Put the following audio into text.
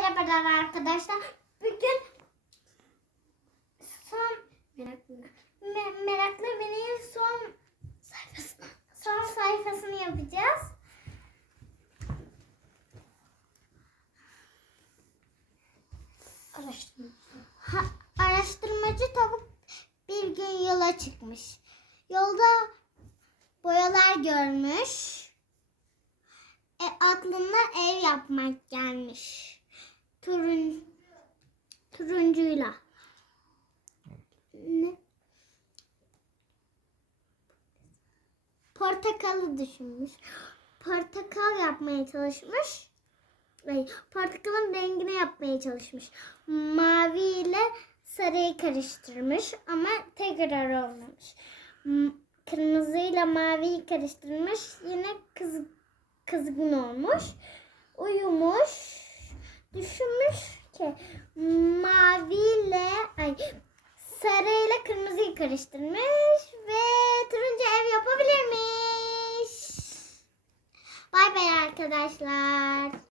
Merhabalar arkadaşlar. Bugün son meraklı Me- meraklı benim son sayfasını son sayfasını yapacağız. Araştırmacı. Ha, araştırmacı tavuk bir gün yola çıkmış. Yolda boyalar görmüş. E, aklına ev yapmak gelmiş. Turun, turuncuyla. Ne? Portakalı düşünmüş. Portakal yapmaya çalışmış. Ay, portakalın rengini yapmaya çalışmış. Mavi ile sarıyı karıştırmış ama tekrar olmamış. M- Kırmızı ile maviyi karıştırmış. Yine kız, kızgın olmuş. Uyumuş. Düşünmüş ki maviyle ay sarı ile kırmızıyı karıştırmış ve turuncu ev yapabilirmiş. Bay bay arkadaşlar.